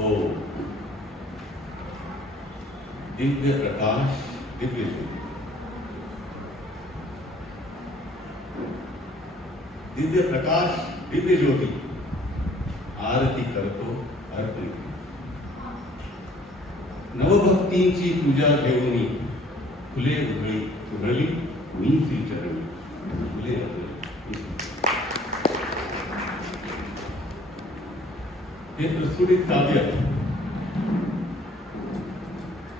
हो, दिव्य प्रकाश, दिव्य ज्योति, दिव्य प्रकाश, दिव्य ज्योति, आरती करतो अर्पण. नवभक्तींची पूजा घेऊनी फुले उधळली मी श्री चरणी. फुले हे प्रस्फुटित काव्य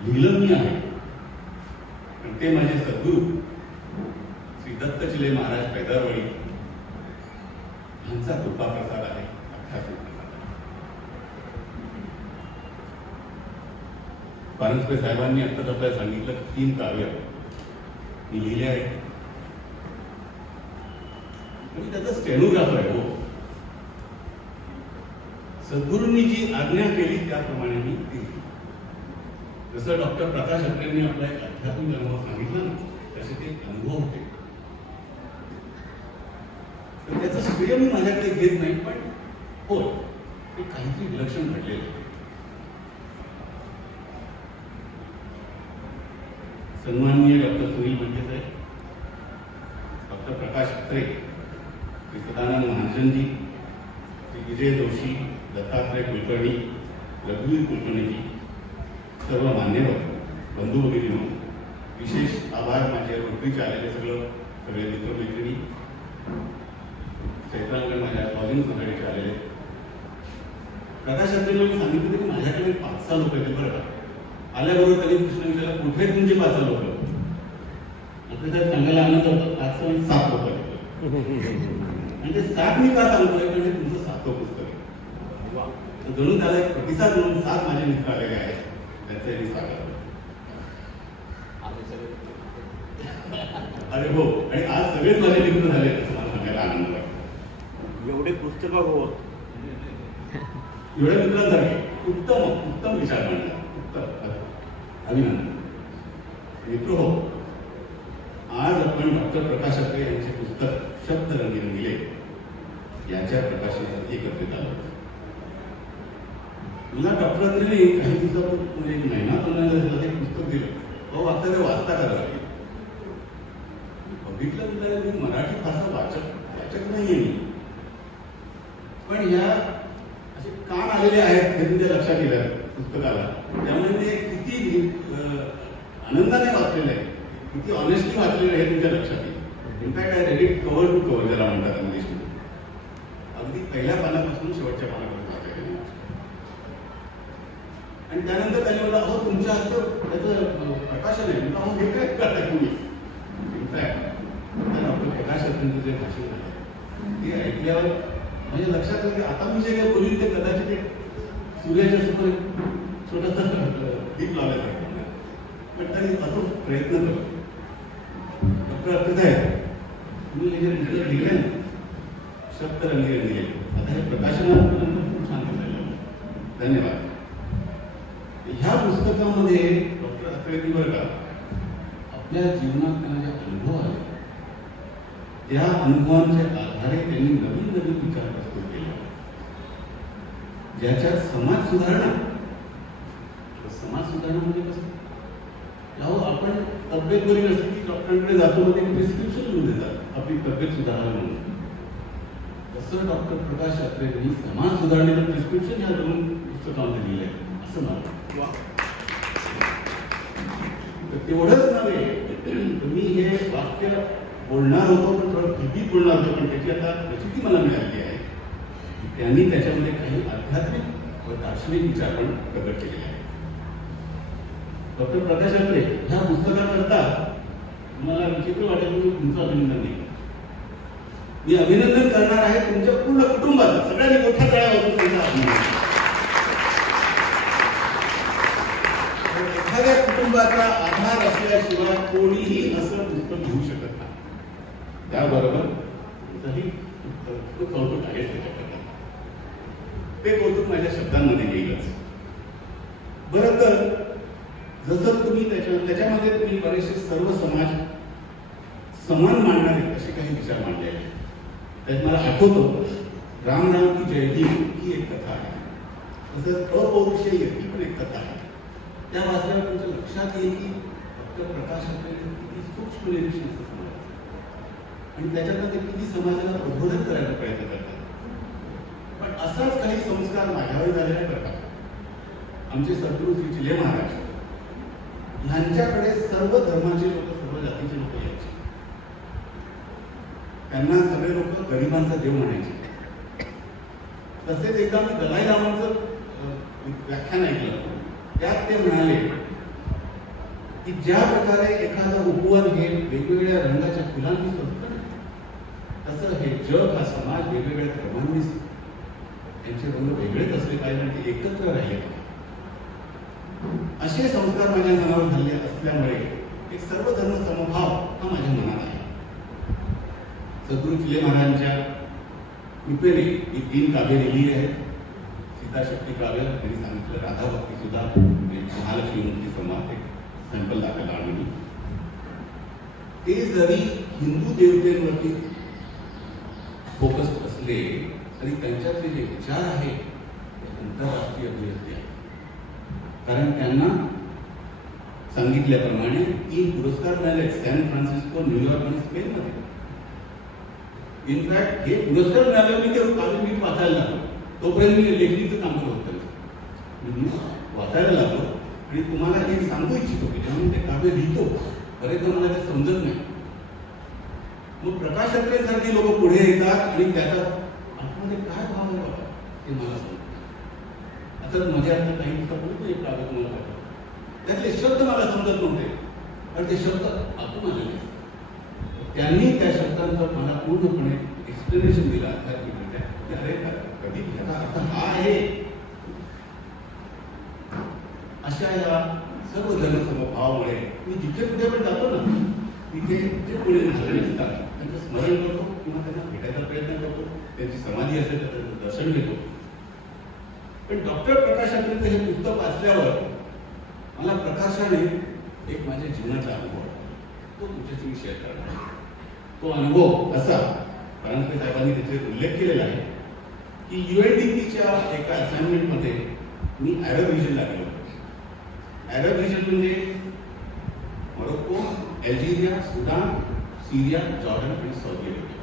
लिहिलं मी आहे, पण ते माझे सद्गुरू श्री दत्त चिले महाराज पैदारवाडी यांचा कृपा प्रसाद आहे. परांजपे साहेबांनी आत्ताच आपल्याला सांगितलं 3 काव्य मी लिहिले आहेत. मी त्याचा स्टेनोग्राफर आहे. हो, सद्गुरूंनी जी आज्ञा केली त्याप्रमाणे मी लिहिली. जसं डॉक्टर प्रकाश अत्रेंनी आपला एक आध्यात्मिक अनुभव सांगितला ना, तसे ते अनुभव होते. तर त्याचं श्रेय मी माझ्याकडे घेत नाही, पण हो, ते काहीतरी विलक्षण घडलेलं आहे. सन्माननीय डॉक्टर सुनील मंडे साहेब, डॉक्टर प्रकाश अत्रे, श्री सदानंद महाजनजी, श्री विजय जोशी, दत्तात्रय कुलकर्णी, रघुवीर कुलकर्णीजी, सर्व मान्यवर बंधू भगिनी, विशेष आभार माझ्या रोटरीचे आलेले सगळे मित्रमैत्रिणी, चैत्रांगण माझ्या कॉलिंग सोसायटीचे आलेले. प्रकाश अत्रेंना मी सांगितलं की माझ्याकडे 5-6 लोक येते. बरं का, आल्याबरोबर त्यांनी प्रश्न विचारला, कुठे तुमचे 5-6 लोक? आपल्या साहेब सांगायला आनंद होता, 5-7 लोक आहेत. म्हणजे 7 मी का सांगतोय, म्हणजे तुमचं 7वं पुस्तक आहे. जणून त्याला एक प्रतिसाद म्हणून 7 माझे मित्र आलेले आहेत. त्याचे मी स्वागत. अरे हो, आणि आज सगळेच माझे मित्र झाले असं मला सांगायला आनंद वाटतो. एवढे पुस्तकं हो, एवढ्या मित्रांसारखे उत्तम विचार मांडला. उत्तम, अभिनंदन. मित्र हो, आज आपण डॉक्टर प्रकाश अत्रे यांचे पुस्तक शब्द रंगी रंगिले याच्या प्रकाशनासाठी एकत्रित आलो. मला डॉक्टर अत्रेने काही दिवसापूर्वी 1 महिना 15 दिवसात एक पुस्तक दिलं. तो वाचता ते वाचता करायला बघितलं. मी मराठी भाषा वाचक नाहीये मी, पण ह्या असे कान आलेले आहेत हे तुमच्या लक्षात येईल पुस्तकाला. त्यामुळे ते किती आनंदाने वाचलेलं आहे, किती ऑनेस्टली वाचलेलं आहे हे तुमच्या लक्षात येईल. In fact I read it cover to cover, ज्याला म्हणतात इंग्लिशमध्ये. अगदी पहिल्या पानापासून शेवटच्या पानापर्यंत वाचलेलं. आणि त्यानंतर त्यांनी म्हणलं, अहो तुमच्या हस्ते त्याचं प्रकाशन आहे. अहो हे काय करताय तुम्ही? इनफॅक्ट डॉक्टर प्रकाश अत्रेंचं जे भाषण झालं ते ऐकल्यावर म्हणजे लक्षात आलं की आता मी जे काही बोलीन ते कदाचित सूर्याच्या समोर छोटासा दीप लावल्यासारखं, पण तरी असं प्रयत्न करतो. डॉक्टर अत्रे साहेब, तुम्ही जे लिहिले ना शब्द रंगी रंगिले, आता हे प्रकाशनापर्यंत खूप छान दिसायला. धन्यवाद. ह्या पुस्तकामध्ये डॉक्टर अत्रेंनी बरं का आपल्या जीवनात त्यांना जे अनुभव आले त्या अनुभवांच्या आधारे त्यांनी नवीन विचार प्रस्तुत केले, ज्याच्यात समाज सुधारणा म्हणजे कसं, यावं आपण तब्येत बरी नसली की डॉक्टरांकडे जातो, मध्ये प्रिस्क्रिप्शन लिहून देतात आपली तब्येत सुधारायला म्हणून. तसं डॉक्टर प्रकाश अत्रेंनी समाज सुधारणेचं प्रिस्क्रिप्शन ह्या 2 पुस्तकांमध्ये लिहिलंय असं मला. तेवढंच नव्हे, तुम्ही हे वाक्य बोलणार होतो पण थोडं भीतीत बोलणार होतो, पण त्याची आता प्रचिती मला मिळाली आहे. त्यांनी त्याच्यामध्ये काही आध्यात्मिक व दार्शनिक विचार पण प्रकट केलेले आहेत. डॉक्टर प्रकाश अत्रे ह्या पुस्तकाकरता तुम्हाला विचित्र वाटेल, मी तुमचं अभिनंदन नाही, मी अभिनंदन करणार आहे तुमच्या पूर्ण कुटुंबाचं. सगळ्यांनी मोठ्या तळ्यावर त्यांचं अभिनंदन. एखाद्या कुटुंबाचा आधार असल्याशिवाय कोणीही असं पुस्तक घेऊ शकत नाही. त्याबरोबर कौतुक आहे त्याच्याकडे. ते कौतुक माझ्या शब्दांमध्ये येईलच. बरं, तर जसं तुम्ही त्याच्यामध्ये तुम्ही बरेचसे सर्व समाज समान मांडणारे असे काही विचार मांडले आहेत. त्यात मला आठवतो राम राम की जयती ही एक कथा आहे. तसंच अपौरुषीय ही पण एक कथा आहे. त्या वाचल्यावर तुमच्या लक्षात येईल की डॉक्टर प्रकाश आत्रेंचं किती सूक्ष्म निरीक्षण असतं समाजाचं आणि त्याच्यातनं ते किती समाजाला प्रबोधन करायचा प्रयत्न करतात. पण असाच काही संस्कार माझ्यावर झालेला आहे बरं का. आमचे सद्गुरू श्री चिले महाराज ह्यांच्याकडे सर्व धर्माचे लोक, सर्व जातीचे लोक यायचे. त्यांना सगळे लोक गरिबांचा देव म्हणायचे. तसेच एकदा मी दलाई लामांचं व्याख्यान ऐकलं. त्यात ते म्हणाले की ज्या प्रकारे एखादा उपवन हे वेगवेगळ्या रंगाच्या फुलांनी सजतं, तसं हे जग हा समाज वेगवेगळ्या क्रमांनी त्यांचे रंग वेगळेच असले पाहिजे आणि ते एकत्र राहिले. असे संस्कार माझ्या मनावर झाले असल्यामुळे एक सर्व धर्म समभाव हा माझ्या मनात आहे. सद्गुरू चिले महाराजांच्या कृपेने ही 3 काव्य लिहिली आहेत. सीता शक्ती काव्य, त्यांनी सांगितलं राधा भक्ती सुद्धा, महालक्ष्मी मुक्ती संवाद, एक सॅम्पल दाखवला आम्ही. ते जरी हिंदू देवतेवरती फोकस असले तरी त्यांच्यातले जे विचार आहेत ते आंतरराष्ट्रीय अभिव्यक्ती आहे. कारण त्यांना सांगितल्याप्रमाणे 3 पुरस्कार मिळाले सॅन फ्रान्सिस्को, न्यूयॉर्क आणि स्पेनमध्ये. इनफॅक्ट हे पुरस्कार मिळाल्यावर मी ते काव्य मी वाचायला लागलो. तोपर्यंत मी लेखणीचं काम करत होतं. मी वाचायला लागलो आणि तुम्हाला हे सांगू इच्छितो की जेव्हा मी ते काव्य लिहितो बरेचदा मला ते समजत नाही. मग प्रकाश आत्रेंसारखी लोक पुढे येतात आणि त्याचा आतमध्ये काय भाव आहे बाबा ते मला समजतं. आता माझ्या आता काही दिवसापूर्वी एक काव्य तुम्हाला पाठवलं. त्यातले शब्द मला समजत नव्हते पण ते शब्द आतून आलेले. त्यांनी त्या शब्दांचं मला पूर्णपणे एक्सप्लेनेशन दिलं आध्यात्मिकरित्या की अरे कधी ह्याचा अर्थ हा आहे. अशा या सर्व धर्मसमभावामुळे मी जिथे कुठे पण जातो ना तिथे जे पुढे झालेले असतात त्यांचं स्मरण करतो किंवा त्यांना भेटायचा प्रयत्न करतो. त्यांची समाधी असेल तर त्यांचं दर्शन घेतो. पण डॉक्टर प्रकाश आत्रेंचं हे पुस्तक वाचल्यावर मला प्रकाशाने एक माझ्या जीवनाचा अनुभव तो तुमच्याशी शेअर करणार. तो अनुभव असा, परांजपे साहेबांनी त्याचे उल्लेख केलेला आहे की UNDPच्या एका असाइनमेंटमध्ये मी अरब रिजनला गेलो. अरब रिजन म्हणजे मोरोक्को, अल्जेरिया, सुदान, सिरिया, जॉर्डन आणि सौदी अरेबिया.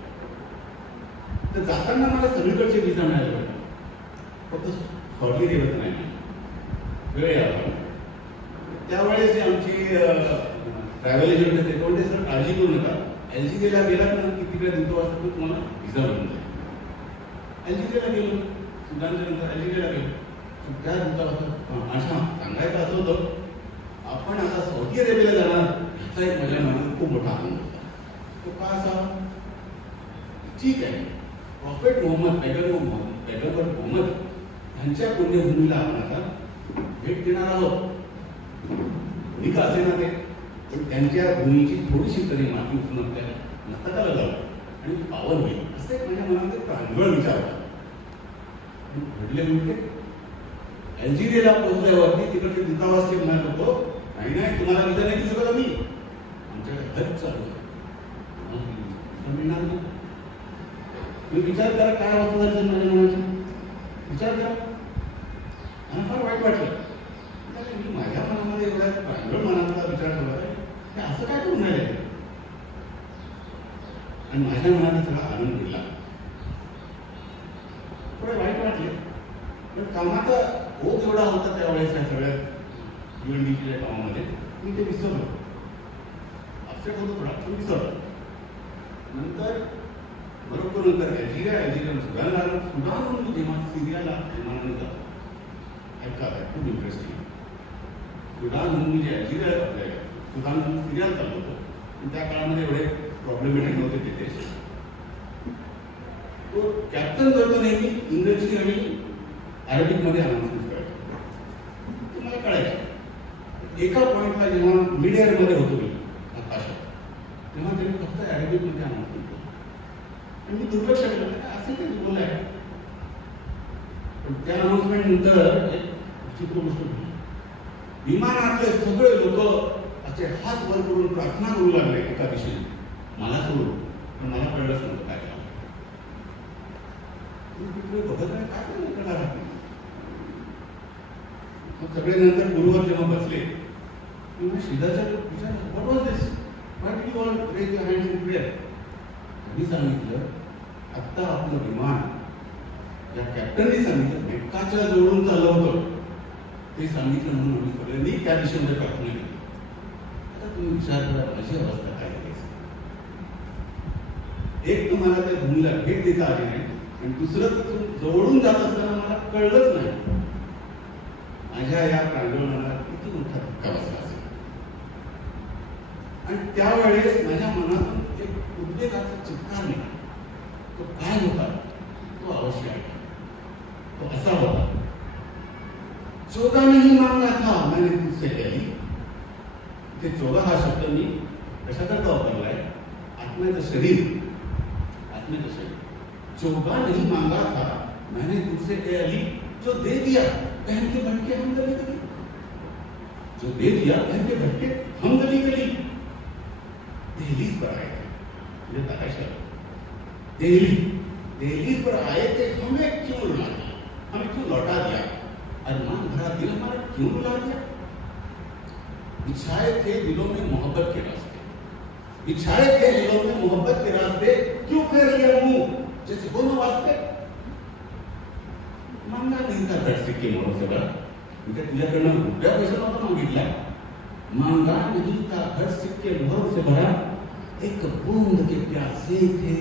तर जाताना मला सगळीकडचे व्हिसा मिळाले होते. फक्त सौदी अरेबियात नाही. वेळ यावा. त्यावेळेस जे आमची ट्रॅव्हल एजंट होते ते म्हणते सर काळजी करू नका, अल्जेरियाला गेलात ना की तिकडे दूतावासात पण तुम्हाला व्हिसा मिळून जाईल. अल्जेरियाला गेलो, सुदानच्या नंतर अल्जेरियाला गेलो. त्या दूतावासात अच्छा सांगायचं असं होतं आपण आता सौदी अरेबियाला जाणार ह्याचा एक माझ्या मनात खूप मोठा आनंद होता. तो का असा? ठीक आहे, प्रॉफेट मोहम्मद, पैगंबर मोहम्मद ह्यांच्या पुण्यभूमीला आपण आता भेट देणार आहोत. ठीक असे ना ते, पण त्यांच्या भूमीची थोडीशी तरी माती उचलून आपल्या मस्तकाला लावू आणि पावन होईल असं एक माझ्या मनात एक प्रांजळ विचार होता. घडले म्हणजे अल्जेरियाला पोहोचल्यावरती तिकडचे दूतावासचे म्हणाले होतो नाही नाही तुम्हाला विजा नाही देऊ शकत आम्ही, आमच्याकडे हज चालू आहे मिळणार नाही. तुम्ही विचार करा काय अवस्था झाली माझ्या मनाची. विचार करा. मला फार वाईट वाटलं. मी माझ्या मनामध्ये एवढ्या प्रांजळ मनाचा विचार ठेवला की असं काय करून राहिले आणि माझ्या मनाने सगळा आनंद घेतला. थोडे वाईट वाटले पण कामाचा ओघ एवढा होता त्यावेळेस या सगळ्या UNDPच्या कामामध्ये मी ते विसरलो. अपसेट होतो थोडा पण विसरलो. नंतर मोरोक्को नंतर अल्जेरिया सुदानला आलो. सुदानहून जेव्हा सिरियाला विमानाने जातो ऐका खूप इंटरेस्टिंग. सुदानहून मी जे अल्जेरिया आपल्या सुदानहून सिरियाला चाललो होतो आणि त्या काळामध्ये एवढे प्रॉब्लेमॅटिक नव्हते ते देश. तो कॅप्टन करतो नेहमी इंग्रजी आणि अरेबिकमध्ये अनाउन्समेंट करायचं. ते मला कळायचं. एका पॉईंटला जेव्हा मिड एअरमध्ये होतो मी आकाशात तेव्हा त्यांनी फक्त अरेबिकमध्ये अनाउन्समेंट केलं आणि मी दुर्लक्ष केलं असं काही बोललं आहे. पण त्या अनाउन्समेंट नंतर एक चित्र गोष्ट झाली. विमानातले सगळे लोक असे हात वर करून प्रार्थना करू लागले एका दिशेने मला सोडून. पण मला कळलंच नव्हतं काय करावं. 我和他干什么跟他？ मग सगळे नंतर गुरुवर जेव्हा बसले तेव्हा शेजारच्या विचारलं, what was this? Why did you all raise your hands in prayer? मी सांगितलं, आत्ता आपलं विमान या कॅप्टननी सांगितलं मेक्काच्या जवळून चाललं होतं, ते सांगितलं म्हणून आम्ही सगळ्यांनी त्या दिशेमध्ये प्रार्थना केली. आता तुम्ही विचार करा माझी अवस्था काय आहे. एक तर मला त्या भूमीला भेट देता आली नाही आणि दुसरं तर जवळून जात असताना मला कळलंच नाही माझ्या या प्रांगणाला किती मोठा धक्का बसला असेल. आणि त्यावेळेस माझ्या मनातून एक उद्वेगाचा चित्कार निघाला. तो काय होता? तो अवश्य आहे. तो असा होता, 14 नहीं मांगा था मैंने तुझसे कही. ते 14 हा शब्द मी कशाकरता वापरलाय? आत्म्याचं शरीर, आत्म्याचं शरीर. 14 नहीं मांगा था मैंने तुझसे ए अली, जो दे दिया पहन के भटके हम गली गली. जो दे दिया पहन के भटके हम गली गली. दहलीज पर आए थे, ये तकाशा दहलीज पर आए थे, हमें क्यों रुला दिया, हमें क्यों लौटा दिया, अरमान भरा दिल हमारा क्यों रुला दिया. बिछाए थे दिलों में मोहब्बत के रास्ते, बिछाए थे दिलों में मोहब्बत के रास्ते, क्यों फेर लिया मुंह जैसे हो न वास्ते. मांगा नहीं था घर सिक्के मोहर से भरा, तुझ्याकडनं रुपया पैसा नव्हता मागितला. मांगा नहीं था घर सिक्के मोहर से भरा, एक बूंद के प्यासे थे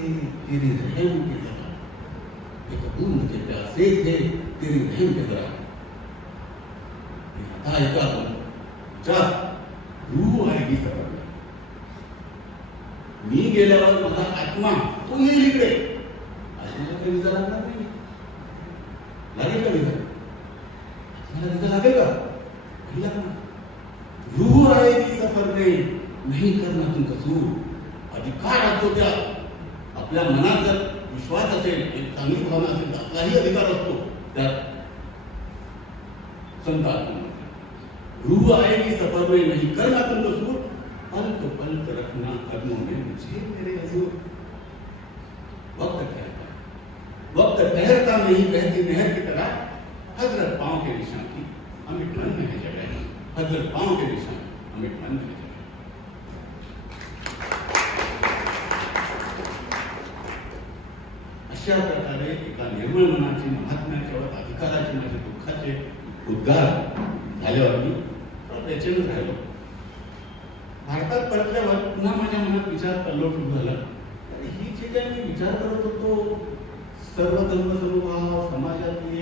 तेरी रहम के जरा, एक बूंद के प्यासे थे तेरी रहम के जरा. आता ऐका जा रूह आएगी सफर में. मी गेल्यावर माझा आत्मा तो येईल इकडे. आत्म्याला काही विजा लागणार नाही. लागेल का विजा? मला विजा लागेल का? नाही लागणार. रूह आएगी सफर में, नहीं करना तुम कसूर. अधिकार असतो त्या आपल्या मनात जर विश्वास असेल, एक चांगली भावना असेल तर आपलाही अधिकार असतो त्यात. संत आत्मा रूह आएगी सफर में, नहीं करना तुम कसूर. पल तो पल रखना कदमों में मुझे मेरे हजूर. वक्त ठहरता, वक्त ठहरता नहीं बहती नहर की तरह. हजरत पांव के निशान की अमिट मन में है जगह, हजरत पांव के निशान अमिट मन में है जगह. अशा प्रकारे एका निर्मळ मनाची, महात्म्याच्या अधिकाराची, माझे दुःखाचे उद्गार झाल्यावर मी बेचैन राहिलो. भारतात परतल्यावर पुन्हा माझ्या मनात विचार कल्लोळ सुरू झाला. ही जे काही मी विचार करत होतो, सर्व धर्म समभाव, समाजातली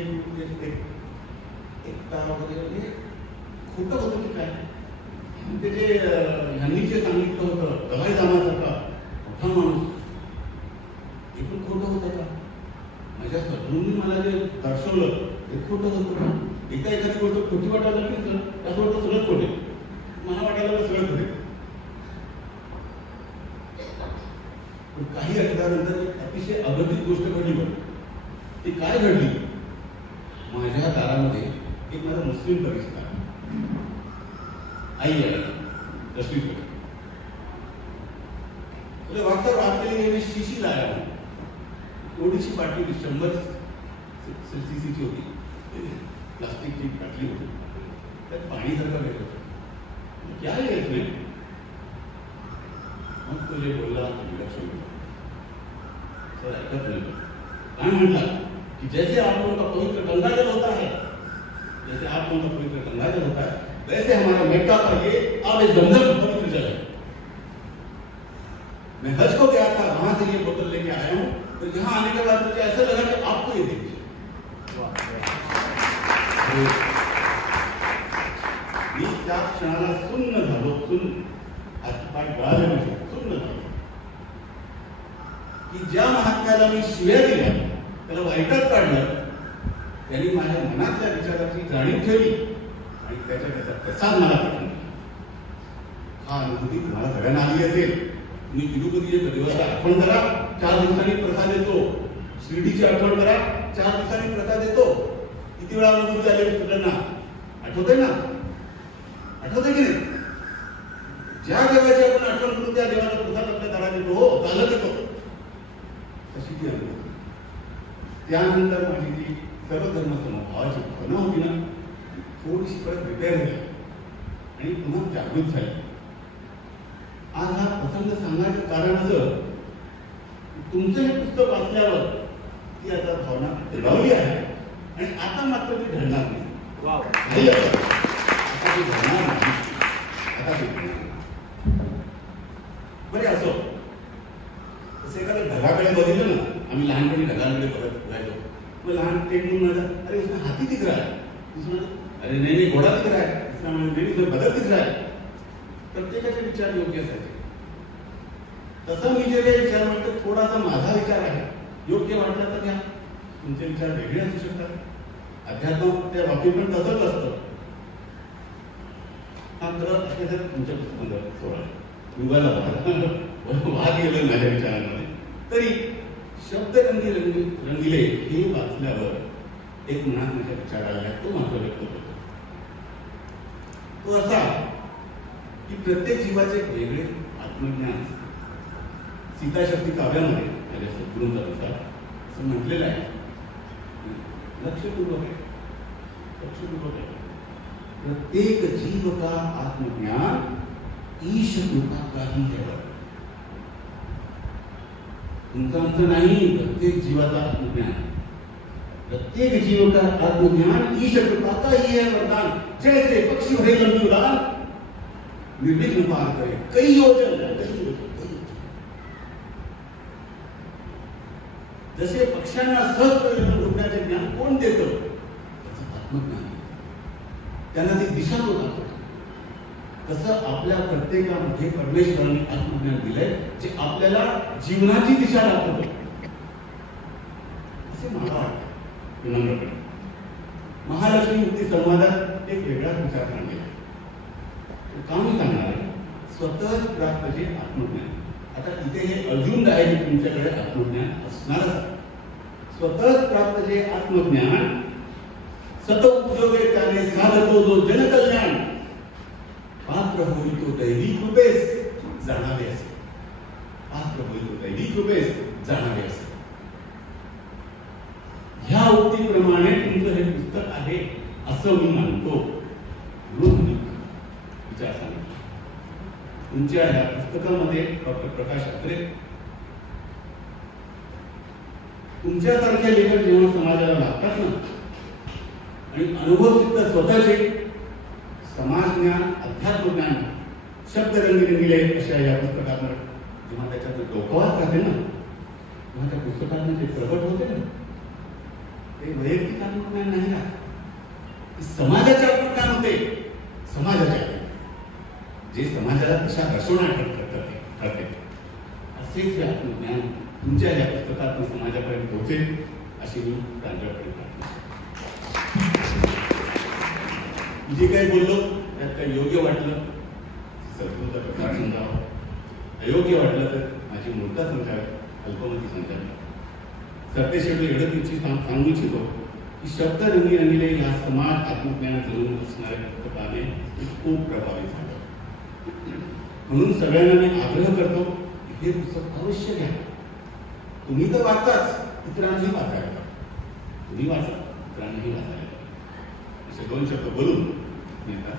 एकता वगैरे, हे खोटं होतं की काय? ते जे ह्यांनी जे सांगितलं होतं दवाई दामासारखा मोठा माणूस, हे पण खोटं होतं का? माझ्या सद्गुरूंनी मला जे दर्शवलं ते खोटं होतं का? एकदा एखादी गोष्ट खोटी वाटायला लागली तर त्याचं वाटतं सगळंच खोटे, मला वाटायला सगळं खरे. पण काही आठवड्यानंतर एक अतिशय अगतिक गोष्ट घडली. बरं ती काय घडली? माझ्या दारामध्ये एक माझा मुस्लिम परिचित आई आली, दशमी वाजता रात केली. मी शिशी लाया थोडीशी बाटली 100 cc ची होती, प्लास्टिकची बाटली होती, त्यात पाणी सारखं भेट होतं. क्या है इसमें? मग तुझे बोलला लक्ष सर ऐकत नाही. काय म्हटला की जैसे आप लोगों का पवित्र गंगाजल होता है, जैसे आप लोगों का पवित्र गंगाजल होता है, वैसे हमारा मेक्का का ये अब जमजम पवित्र जल है. मैं हज को गया था, वहां से ये बोतल लेके आया हूं, तो यहाँ आने के बाद मुझे ऐसा लगा कि आपको ये देखिए. मी त्या क्षणाला सुन्न झालो, हातपाय गळाले म्हणजे सुन्न झालो की ज्या महात्म्याला मी शिव्या दिल्या, त्याला वाईटात काढलं, त्यांनी माझ्या मनातल्या विचाराची जाणीव ठेवली आणि त्याचा प्रसाद मला पटला. हा अनुभूती तुम्हाला सगळ्यांना आली असेल. तुम्ही तिरुपतीच्या दिवसाला आठवण करा, 4 दिवसांनी प्रसाद येतो. शिर्डीची आठवण करा, 4 दिवसांनी प्रसाद येतो. किती वेळा अनुभूती झाली सगळ्यांना आठवतंय ना? आठवतंय की नाही? ज्या देवाची आपण आठवण करू त्या देवाला प्रसाद आपल्या दारात येतो. हो, चालत येतो. तशी ती अनुभूती. त्यानंतर माझी जी सर्व धर्म समभावाची भावना होती ना, थोडी थोडीशी परत रिपेअर झाली आणि पुन्हा जागृत झाली. आज हा प्रसंग सांगायचं कारण असं, तुमचं हे पुस्तक वाचल्यावर ती आता भावना लावली आहे आणि आता मात्र ती घडणार नाही. वाव. नाही आता ती घडणार नाही. आता ती घडणार नाही. बरे असो, तसं एखादं ढगाकडे बघितलं ना, आम्ही लहानपणी ढगांकडे बघायचो. मग लहान ते म्हणून म्हणायचं, अरे उसमें हाथी दिख रहा है. दुसरं म्हणायचं, अरे नाही नाही घोडा दिख रहा है. तिसरा म्हणायचं, नाही नाही बदल दिख रहा है. प्रत्येकाचे विचार योग्य असायचे. तसं मी जे काही विचार म्हणतो, थोडासा माझा विचार आहे, योग्य वाटला तर घ्या. तुमचे विचार वेगळे असू शकतात. अध्यात्म त्या बाबतीत पण तसंच असतं. हा खरं असं तुमच्या पुस्तकात सोडा युगाला वाद गेलं माझ्या विचारांमध्ये. तरी शब्द रंगिले हे वाचल्यावर एक मनात माझ्या विचार आला, तो माझा व्यक्त होतो. तो असा की प्रत्येक जीवाचे वेगळे आत्मज्ञान. सीताशक्ती काव्यामध्ये माझ्या सद्गुरूंनुसार असं म्हटलेलं आहे, लक्षपूर्वक आहे, लक्षपूर्वक आहे. प्रत्येक जीव का आत्मज्ञान ईश कृपा का ही है. तुमचं आमचं नाही, प्रत्येक जीवाचा आत्मज्ञान. प्रत्येक जीव का आत्मज्ञान ईश कृपा का ही है वरदान. जैसे पक्षी भरे लंबी उड़ान निर्विघ्न पार करे कई योजन. जसे पक्ष्यांना सहज उडण्याचे ज्ञान कोण देतं? त्याचं आत्मज्ञान. त्यांना ती दिशा तो दाखवतो. तसं आपल्या प्रत्येकामध्ये परमेश्वराने आत्मज्ञान दिलंय, जे आपल्याला जीवनाची दिशा दाखवतं असे मला वाटतं. विनम्रपणे महालक्ष्मी मुक्ती संवादात एक वेगळाच विचार सांगितला. का मी सांगणार आहे, स्वतःच प्राप्त जे आत्मज्ञान. आता इथे हे अर्जुन आहे की तुमच्याकडे आत्मज्ञान असणारच आहे. स्वतःच प्राप्त जे आत्मज्ञान सत उपयोगे त्याने साधतो जो जनकल्याण. पात्र होई तो दैवी कृपेस जाणावे असे. पात्र होई तो दैवी कृपेस जाणावे असे. ह्या उक्तीप्रमाणे तुमचं हे पुस्तक आहे असं मी मानतो. म्हणून विचार सांगितला. तुमच्या ह्या पुस्तकामध्ये डॉक्टर प्रकाश अत्रे तुमच्यासारख्या लेखक जेव्हा समाजाला लागतात ना, आणि अनुभव सिद्ध स्वतःचे समाज ज्ञान, अध्यात्म ज्ञान, शब्द रंगीले अशा या पुस्तकात जेव्हा त्याच्यात डोकावत राहते ना, तेव्हा त्या पुस्तकात जे प्रकट होते ना, ते वैयक्तिक आत्मज्ञान नाही राहत, समाजाचे आत्मज्ञान होते. समाजाचे जे समाजाला दिशा दर्शवणार ठरते असेच हे आत्मज्ञान तुमच्या या पुस्तकात समाजापर्यंत पोहोचेल अशी मी प्रांजळपणे प्रार्थना. जे काही बोललो त्यात काही योग्य वाटलं सद्गुरूचा प्रकार समजावा, अयोग्य वाटलं तर माझी मूर्ता समजावी, अल्पमती समजावी. सरतेशेवटी एवढं तुमची सांगू इच्छितो की शब्द रंगीले या समाज आत्मज्ञान जरूर असणाऱ्या पुस्तकाने खूप प्रभावित झालं. म्हणून सगळ्यांना मी आग्रह करतो, हे पुस्तक अवश्य घ्या. तुम्ही तर वाचाच, इतरांनाही वाचायला. तुम्ही वाचा, इतरांनाही वाचायला. असे दोन शब्द बोलून मी आता